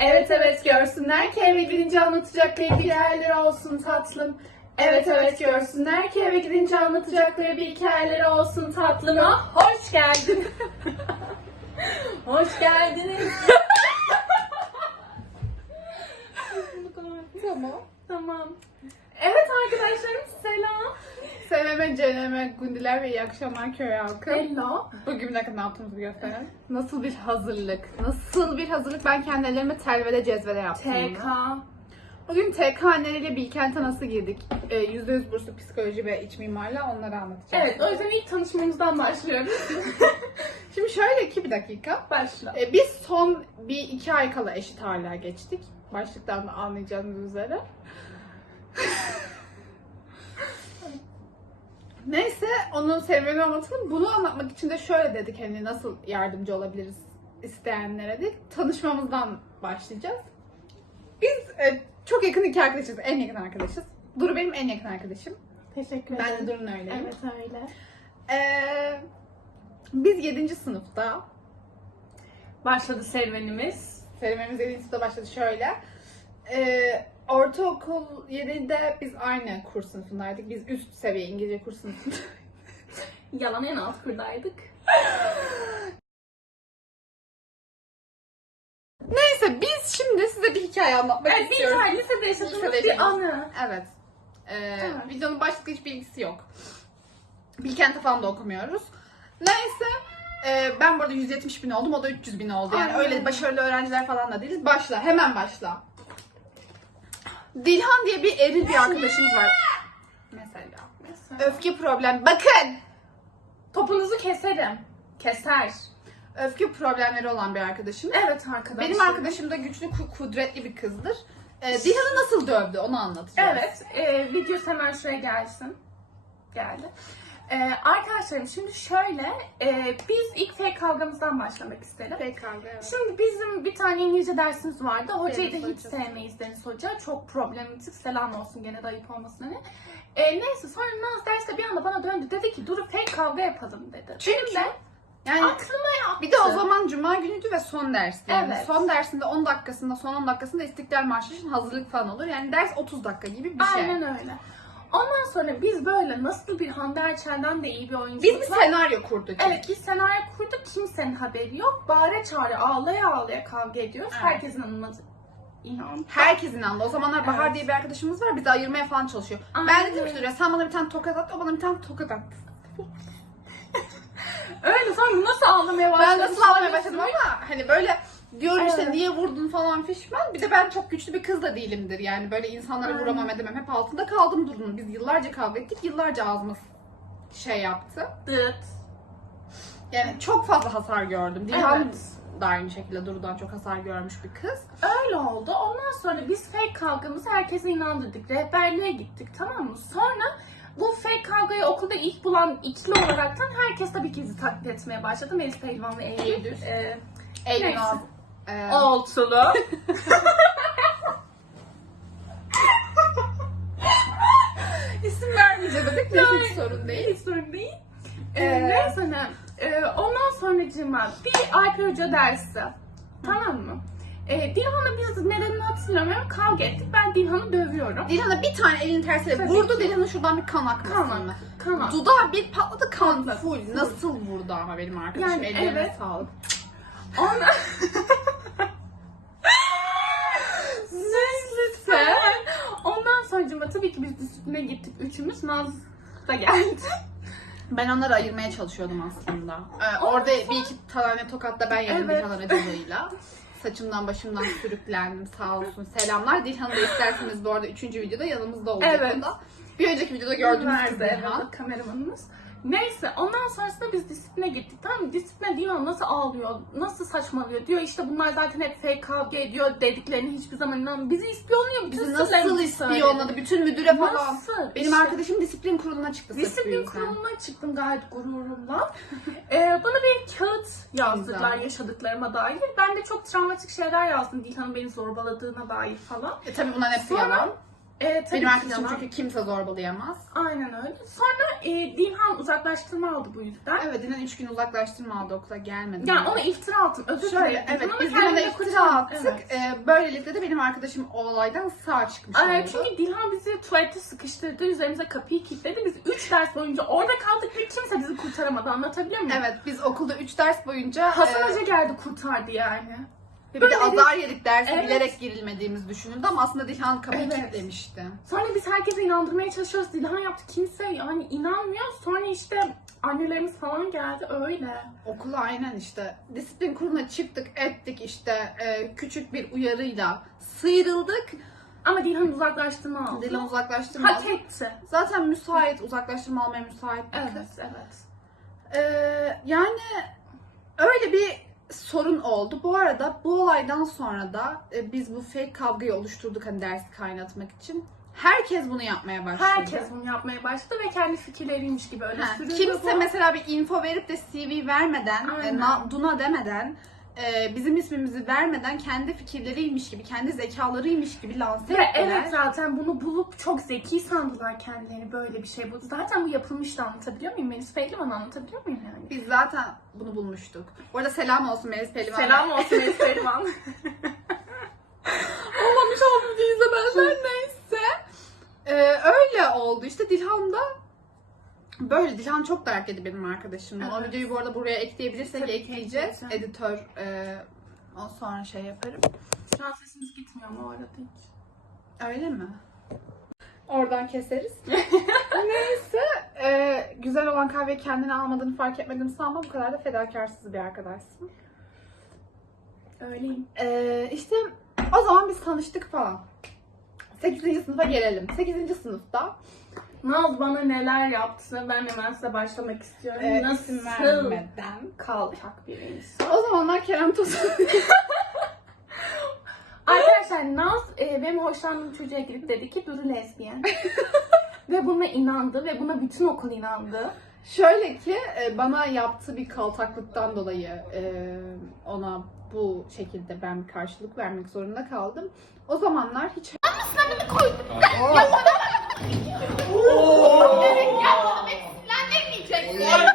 Evet evet görsünler ki eve gidince anlatacakları bir hikayeleri olsun tatlım. Evet evet görsünler ki eve gidince anlatacakları bir hikayeleri olsun tatlıma. Hoş geldin. Hoş geldiniz. Tamam. tamam. Evet arkadaşlarım. Seveme, ceneme, gundiler ve iyi akşamlar köy halkı. Hello. Bugün ne kadar yaptığımızı gösterelim. Nasıl bir hazırlık? Nasıl bir hazırlık? Ben kendi ellerime telvele cezvele yaptım. TK. Bugün TK anneleriyle Bilkent'e nasıl girdik? Ee, %100 burslu psikoloji ve iç mimarla onları anlatacağım. Evet o yüzden ilk tanışmamızdan başlıyoruz. Şimdi şöyle ki bir dakika. Başla. Ee, biz son bir iki ay kala eşit ağırlığa geçtik. Başlıktan da anlayacağınız üzere. Neyse onun serüveni anlatalım. Bunu anlatmak için de şöyle dedik hani nasıl yardımcı olabiliriz isteyenlere dedik. Tanışmamızdan başlayacağız. Biz e, çok yakın iki arkadaşız. En yakın arkadaşız. Duru benim en yakın arkadaşım. Teşekkür Ben ederim. de Duru'nun öyleyim. Evet öyle. Ee, biz 7. sınıfta Başladı serüvenimiz. Serüvenimiz 7. sınıfta başladı şöyle. Ee, ortaokul 7'de biz aynı kurs sınıfındaydık. Biz üst seviye İngilizce kurs sınıfındaydık. Yalan en alt kurdaydık. Neyse biz şimdi size bir hikaye anlatmak Evet bir istiyoruz. tane lisede yaşadığımız Lisede bir yaşadığımız- anı. Evet. Ee, Evet. Videonun başlıklı hiçbir ilgisi yok. Bilkent'e falan da okumuyoruz. Neyse. e, ben burada 170 bin oldum. O da 300 bin oldu. Yani Aynen. öyle başarılı öğrenciler falan da değiliz. Başla. Hemen başla. Dilhan diye bir eril bir arkadaşımız var. Mesela. Öfke problem. Bakın. Topunuzu keserim. Keser. Öfke problemleri olan bir arkadaşım. Evet arkadaşlar. Benim arkadaşım da güçlü, ku- kudretli bir kızdır. Ee, Dilan'ı nasıl dövdü onu anlatacağız. Evet. E, videosu hemen şuraya gelsin. Geldi. E, arkadaşlarım şimdi şöyle. e, biz ilk fake kavgamızdan başlamak isterim. Pekala. evet. Şimdi bizim bir tane İngilizce dersimiz vardı. Hocayı da Deniz hiç hocası. sevmeyiz Deniz Hoca. Çok problematik. Selam olsun gene de ayıp olmasın hani. E, neyse sonra Naz derste bir anda bana döndü. Dedi ki Duru fake kavga yapalım dedi. Çünkü Benim de yani aklıma yattı. bir de o zaman cuma günüydü ve son dersti. Yani Evet. Son dersinde 10 dakikasında, son 10 dakikasında İstiklal Marşı için hazırlık falan olur. Yani ders 30 dakika gibi bir şey. Aynen öyle. Ondan sonra biz böyle nasıl bir Hande Erçel'den de iyi bir oyuncu Biz bir senaryo kurduk. Evet biz senaryo kurduk kimsenin haberi yok. Bağıra çağrı ağlaya ağlaya kavga ediyoruz. Evet. Herkesin anladı. İnan. Herkes inandı. O zamanlar Bahar Evet. diye bir arkadaşımız var. Bizi ayırmaya falan çalışıyor. Aynen. Ben dedim ki sen bana bir tane tokat at, o bana bir tane tokat at. Öyle sonra nasıl ağlamaya başladım? Ben nasıl ağlamaya başladım ama hani böyle diyorum işte niye vurdun falan fişman. Bir de ben çok güçlü bir kız da değilimdir. Yani böyle insanlara Aynen. vuramam edemem. Hep altında kaldım durumun. Biz yıllarca kavga ettik. Yıllarca ağzımız şey yaptı. Dıt. Yani çok fazla hasar gördüm. Dilhan Evet. da aynı şekilde Duru'dan çok hasar görmüş bir kız. Öyle oldu. Ondan sonra biz fake kavgamızı herkese inandırdık. Rehberliğe gittik tamam mı? Sonra bu fake kavgayı okulda ilk bulan ikili olaraktan herkes tabii ki bizi taklit etmeye başladı. Melis Pehlivan ve Eylül. Eylül. Ee, Eylül Neyse. Ee, Oltulu. isim vermeyeceğiz dedik. Neyse hiç sorun değil. Hiç sorun değil. Ee, Ee, neyse ne. Ee, ondan sonra bir Alper Hoca dersi. Tamam mı? Ee, Dilhan'la biz nedenini hatırlamıyorum. Kavga ettik. Ben Dilhan'ı dövüyorum. Dilhan'a bir tane elin tersiyle Tabii vurdu. ki. Şuradan bir kan akmasın Kan mı? Kan. Dudağı bir patladı kan Patladı. full. Full. Nasıl vurdu ama benim arkadaşım. Yani Ellerine evet. sağlık. Ondan... Neyse. Ondan sonra tabii ki biz disipline gittik üçümüz. Naz da geldi. Ben onları ayırmaya çalışıyordum aslında. Ee, orada bir iki tane tokat da ben yedim Evet. Dilhan aracılığıyla. Saçımdan başımdan sürüklendim sağ olsun. Selamlar. Dilhan'ı da isterseniz bu arada 3. videoda yanımızda olacak Evet. da. Bir önceki videoda gördüğünüz Nerede? Dilhan. Kameramanımız. Neyse ondan sonrasında biz disipline gittik. Tamam? Disipline Dilan nasıl ağlıyor, nasıl saçmalıyor diyor. İşte bunlar zaten hep fake kavga ediyor dediklerini hiçbir zaman inanmıyorum. Bizi ispiyonluyor. Bizi nasıl ispiyonladı bütün müdüre falan. Nasıl? Benim İşte. arkadaşım disiplin kuruluna çıktı. Disiplin kuruluna çıktım gayet gururumla. ee, bana bir kağıt yazdırdılar Güzel. yaşadıklarıma dair. Ben de çok travmatik şeyler yazdım. Dilhan'ın beni zorbaladığına dair falan. E tabi bunların hepsi Sonra- yalan. E, tabii Benim arkadaşım yalan. çünkü kimse zorbalayamaz. Aynen öyle. Sonra e, Dilhan uzaklaştırma aldı bu yüzden. Evet Dilan 3 gün uzaklaştırma aldı okula gelmedi. Yani ona iftira attım. Özür Şöyle dilerim. evet Ama biz kendime Dilan'a iftira kurtardım. attık. Evet. Ee, böylelikle de benim arkadaşım o olaydan sağ çıkmış Ay, oldu. çünkü Dilhan bizi tuvalete sıkıştırdı, üzerimize kapıyı kilitledi. Biz 3 ders boyunca orada kaldık ve kimse bizi kurtaramadı. Anlatabiliyor muyum? Evet biz okulda 3 ders boyunca Hasan e, Hoca geldi kurtardı yani. Ve bir de böyle azar yedik dersi Evet. bilerek girilmediğimiz düşünüldü ama aslında Dilhan kapıyı Evet. kilitlemişti. Sonra biz herkese inandırmaya çalışıyoruz. Dilhan yaptı. Kimse yani inanmıyor. Sonra işte annelerimiz falan geldi. Öyle. Okula aynen işte disiplin kuruluna çıktık ettik işte e, küçük bir uyarıyla sıyrıldık. Ama Dilhan uzaklaştırma aldı. Dilan uzaklaştırma Hak aldı. etti. Zaten müsait uzaklaştırma almaya müsait bir Evet, kız. evet. Ee, yani öyle bir sorun oldu. Bu arada bu olaydan sonra da e, biz bu fake kavgayı oluşturduk hani dersi kaynatmak için. Herkes bunu yapmaya başladı. Herkes bunu yapmaya başladı ve kendi fikirleriymiş gibi öyle Ha, kimse bu. mesela bir info verip de CV vermeden, Aynen. e, na- Duna demeden, e, bizim ismimizi vermeden kendi fikirleriymiş gibi, kendi zekalarıymış gibi lanse Ve ettiler. evet zaten bunu bulup çok zeki sandılar kendilerini böyle bir şey buldu. Zaten bu yapılmıştı anlatabiliyor muyum? Melis Pehlivan anlatabiliyor muyum yani? Biz zaten bunu bulmuştuk. Bu arada selam olsun Melis Pehlivan. Selam olsun Melis Pehlivan. Olmamış oldu değilse benzer neyse. Ee, öyle oldu. İşte Dilhan da böyle. Dilhan çok dayak yedi benim arkadaşımdan. O Evet. videoyu bu arada buraya ekleyebilirsek Tabii ekleyeceğiz. ekleyeceğim. Editör e, o sonra şey yaparım. Şu an sesimiz gitmiyor mu arada hiç? Öyle mi? Oradan keseriz. Neyse. e, güzel olan kahveyi kendine almadığını fark etmediğimi sanma. Bu kadar da fedakarsız bir arkadaşsın. Öyleyim. Ee, işte o zaman biz tanıştık falan. 8. sınıfa gelelim. 8. sınıfta Naz bana neler yaptı ben hemen size başlamak istiyorum. e, Nasıl vermeden kaltak bir insan. O zamanlar Kerem Tosun Arkadaşlar Naz e, benim hoşlandığım çocuğa gidip dedi ki Duru lezbiyen. ve buna inandı ve buna bütün okul inandı. şöyle ki e, bana yaptığı bir kaltaklıktan dolayı e, ona bu şekilde ben bir karşılık vermek zorunda kaldım. O zamanlar hiç Oo. Yapma, ben sinirlendirmeyeceksin.